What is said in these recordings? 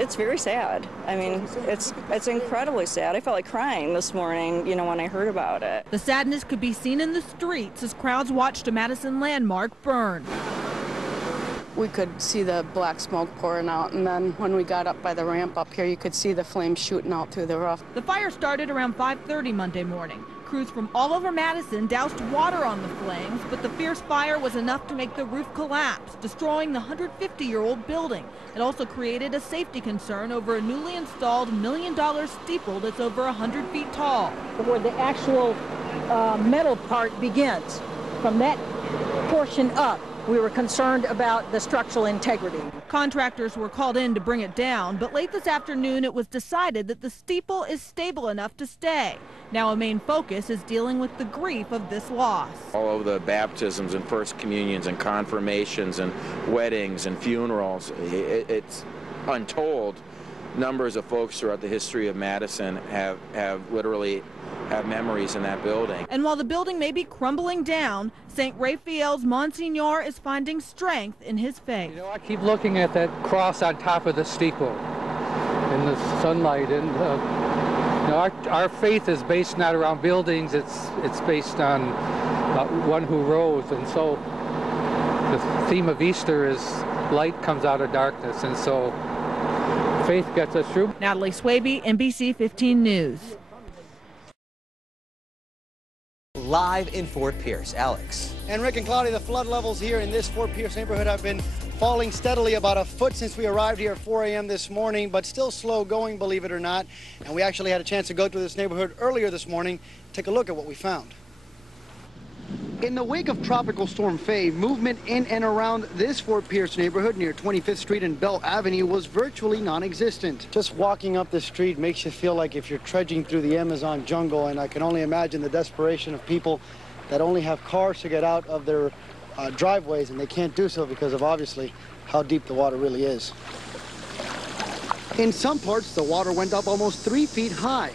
It's very sad. I mean, it's incredibly sad. I felt like crying this morning, you know, when I heard about it. The sadness could be seen in the streets as crowds watched a Madison landmark burn. We could see the black smoke pouring out, and then when we got up by the ramp up here, you could see the flames shooting out through the roof. The fire started around 5:30 Monday morning. Crews from all over Madison doused water on the flames, but the fierce fire was enough to make the roof collapse, destroying the 150-year-old building. It also created a safety concern over a newly installed $1 million steeple that's over 100 feet tall. Where the actual metal part begins, from that portion up, we were concerned about the structural integrity. Contractors were called in to bring it down, but late this afternoon it was decided that the steeple is stable enough to stay. Now a main focus is dealing with the grief of this loss. All of the baptisms and first communions and confirmations and weddings and funerals, it's untold. Numbers of folks throughout the history of Madison have literally have memories in that building. And while the building may be crumbling down, St. Raphael's Monsignor is finding strength in his faith. You know, I keep looking at that cross on top of the steeple in the sunlight, and you know, our faith is based not around buildings, it's based on one who rose, and so the theme of Easter is light comes out of darkness, and so faith gets us through. Natalie Swaby, NBC 15 News. Live in Fort Pierce, Alex. And Rick and Claudia, the flood levels here in this Fort Pierce neighborhood have been falling steadily, about a foot since we arrived here at 4 a.m. this morning, but still slow going, believe it or not. And we actually had a chance to go through this neighborhood earlier this morning, take a look at what we found. In the wake of Tropical Storm Fay, movement in and around this Fort Pierce neighborhood near 25th Street and Bell Avenue was virtually non-existent. Just walking up the street makes you feel like if you're trudging through the Amazon jungle, and I can only imagine the desperation of people that only have cars to get out of their driveways, and they can't do so because of obviously how deep the water really is. In some parts, the water went up almost 3 feet high.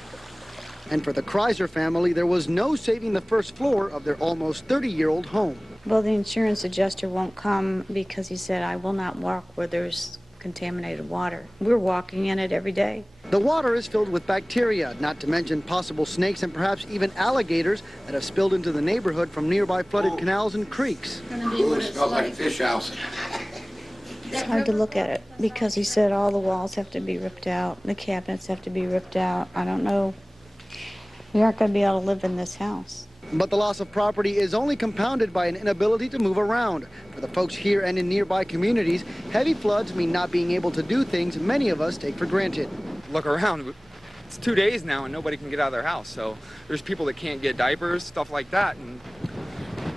And for the Kreiser family, there was no saving the first floor of their almost 30-year-old home. Well, the insurance adjuster won't come because he said, I will not walk where there's contaminated water. We're walking in it every day. The water is filled with bacteria, not to mention possible snakes and perhaps even alligators that have spilled into the neighborhood from nearby flooded canals and creeks. It smells like a fish house. It's hard to look at it because he said all the walls have to be ripped out, the cabinets have to be ripped out. I don't know. We aren't going to be able to live in this house. But the loss of property is only compounded by an inability to move around. For the folks here and in nearby communities, heavy floods mean not being able to do things many of us take for granted. Look around. It's 2 days now and nobody can get out of their house. So there's people that can't get diapers, stuff like that. And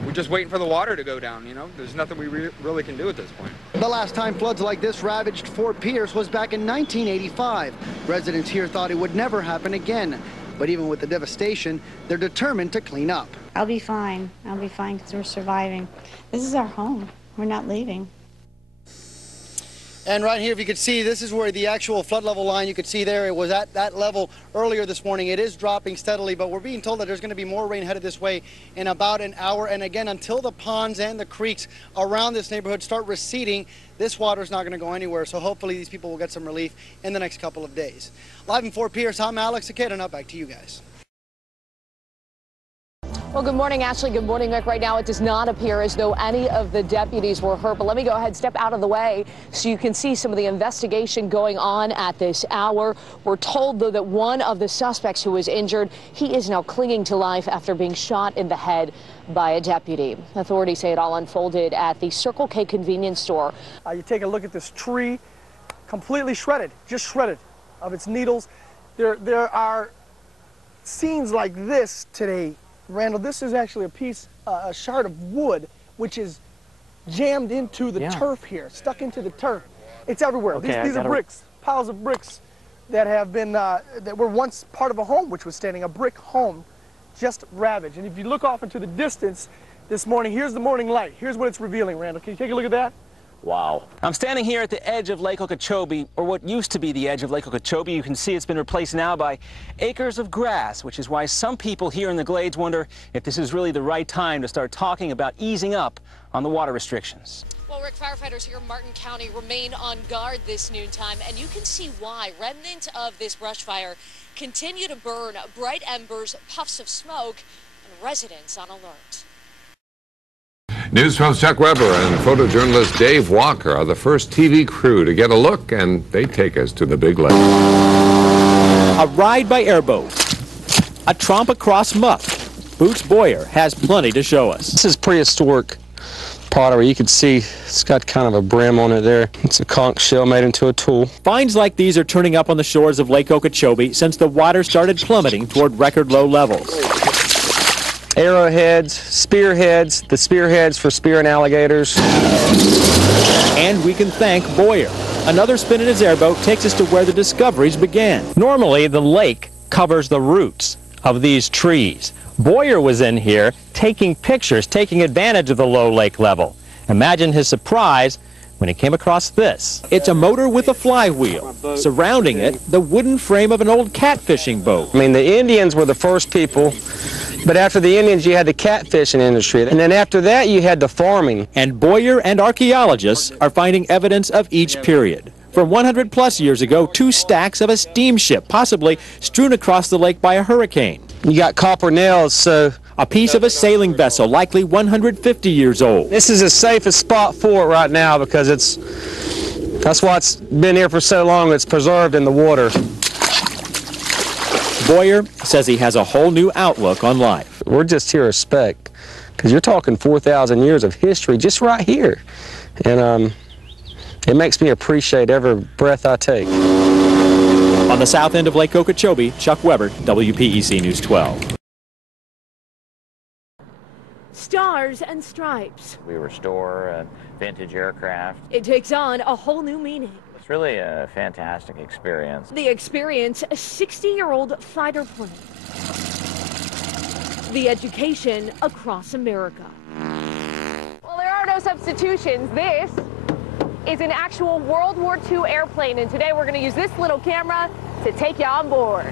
we're just waiting for the water to go down, you know? There's nothing we really can do at this point. The last time floods like this ravaged Fort Pierce was back in 1985. Residents here thought it would never happen again. But even with the devastation, they're determined to clean up. I'll be fine. I'll be fine because we're surviving. This is our home. We're not leaving. And right here, if you could see, this is where the actual flood level line, you could see there, it was at that level earlier this morning. It is dropping steadily, but we're being told that there's going to be more rain headed this way in about an hour. And again, until the ponds and the creeks around this neighborhood start receding, this water is not going to go anywhere. So hopefully these people will get some relief in the next couple of days. Live in Fort Pierce, I'm Alex Akeda. Now back to you guys. Well, good morning, Ashley. Good morning, Rick. Right now, it does not appear as though any of the deputies were hurt. But let me go ahead and step out of the way so you can see some of the investigation going on at this hour. We're told, though, that one of the suspects who was injured, he is now clinging to life after being shot in the head by a deputy. Authorities say it all unfolded at the Circle K convenience store. You take a look at this tree, completely shredded, just shredded of its needles. There are scenes like this today. Randall, this is actually a shard of wood, which is jammed into the turf here, stuck into the turf. It's everywhere. Okay, these are bricks, piles of bricks that have been, that were once part of a home which was standing, a brick home, just ravaged. And if you look off into the distance this morning, here's the morning light. Here's what it's revealing, Randall. Can you take a look at that? Wow. I'm standing here at the edge of Lake Okeechobee, or what used to be the edge of Lake Okeechobee. You can see it's been replaced now by acres of grass, which is why some people here in the Glades wonder if this is really the right time to start talking about easing up on the water restrictions. Well, Rick, firefighters here in Martin County remain on guard this noontime, and you can see why. Remnants of this brush fire continue to burn, bright embers, puffs of smoke, and residents on alert. News 12's Chuck Weber and photojournalist Dave Walker are the first TV crew to get a look, and they take us to the big lake. A ride by airboat, a tromp across muck. Boots Boyer has plenty to show us. This is prehistoric pottery. You can see it's got kind of a brim on it there. It's a conch shell made into a tool. Finds like these are turning up on the shores of Lake Okeechobee since the water started plummeting toward record low levels. Arrowheads, spearheads, the spearheads for spearing alligators. And we can thank Boyer. Another spin in his airboat takes us to where the discoveries began. Normally, the lake covers the roots of these trees. Boyer was in here taking pictures, taking advantage of the low lake level. Imagine his surprise when he came across this. It's a motor with a flywheel. Surrounding it, the wooden frame of an old catfishing boat. I mean, the Indians were the first people, but after the Indians, you had the catfishing industry. And then after that, you had the farming. And Boyer and archaeologists are finding evidence of each period. From 100 plus years ago, 2 stacks of a steamship, possibly strewn across the lake by a hurricane. You got copper nails, so a piece of a sailing vessel, likely 150 years old. This is the safest spot for it right now because that's why it's been here for so long. It's preserved in the water. Boyer says he has a whole new outlook on life. We're just here to respect, because you're talking 4,000 years of history just right here. And it makes me appreciate every breath I take. On the south end of Lake Okeechobee, Chuck Weber, WPEC News 12. Stars and stripes. We restore vintage aircraft. It takes on a whole new meaning. It's really a fantastic experience. The experience, a 60-year-old fighter plane. The education across America. Well, there are no substitutions. This is an actual World War II airplane, and today we're going to use this little camera to take you on board.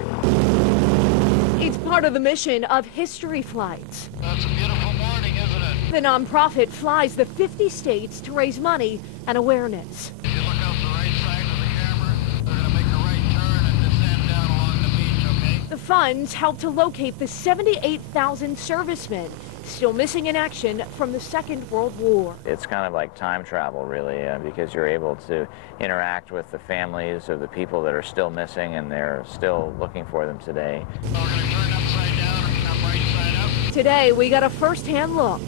It's part of the mission of History Flights. That's a beautiful morning, isn't it? The nonprofit flies the 50 states to raise money and awareness. If you look out the right side of the camera, they're going to make a right turn and descend down along the beach, okay? The funds help to locate the 78,000 servicemen still missing in action from the Second World War. It's kind of like time travel, really, because you're able to interact with the families of the people that are still missing, and they're still looking for them today. We're going to turn upside down or come right side up. Today, we got a first-hand look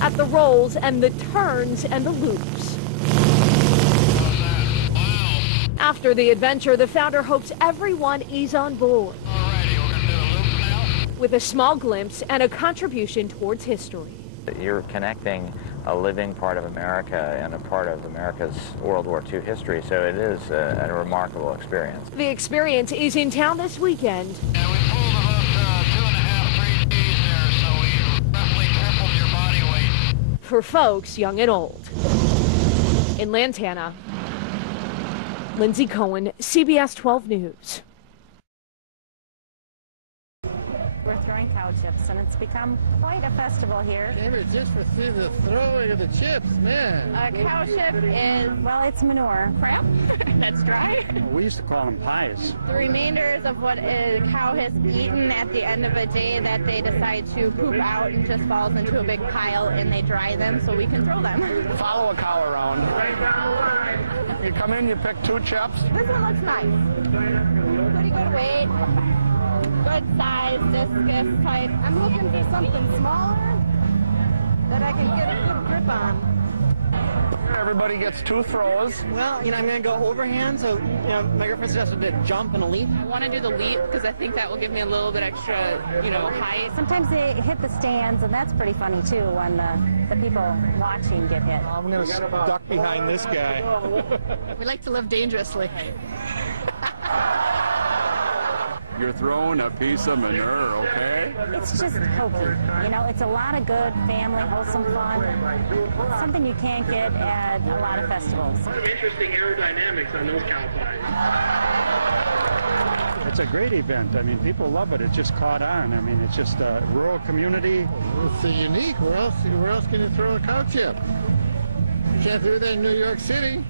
at the rolls and the turns and the loops. Wow. After the adventure, the founder hopes everyone is on board. Alrighty, we're going to do a loop now. With a small glimpse and a contribution towards history. You're connecting a living part of America and a part of America's World War II history, so it is a remarkable experience. The experience is in town this weekend. Yeah, we pulled about 2.5, 3 Gs there, so we roughly tripled your body weight. For folks young and old. In Lantana, Lindsay Cohen, CBS 12 News. We're throwing cow chips, and it's become quite a festival here. Maybe just for seeing the throwing of the chips, man. A cow chip is, well, it's manure. Crap? That's dry. We used to call them pies. The remainders of what a cow has eaten at the end of a day that they decide to poop out and just falls into a big pile, and they dry them so we can throw them. Follow a cow around. You come in, you pick 2 chips. This one looks nice. Pretty good weight. Good size, discus type. I'm looking for something smaller that I can get a good grip on. Everybody gets 2 throws. Well, I'm going to go overhand, so, my girlfriend suggested to jump and a leap. I want to do the leap because I think that will give me a little bit extra, height. Sometimes they hit the stands, and that's pretty funny, too, when the people watching get hit. I'm going to duck behind this guy. We like to live dangerously. You're throwing a piece of manure, okay? It's just hokey. It's a lot of good family, wholesome fun. Something you can't get at a lot of festivals. A lot of interesting aerodynamics on those cow pies. It's a great event. I mean, people love it. It's just caught on. I mean, it's just a rural community. It's unique. Where else can you throw a cow chip? You can't do that in New York City.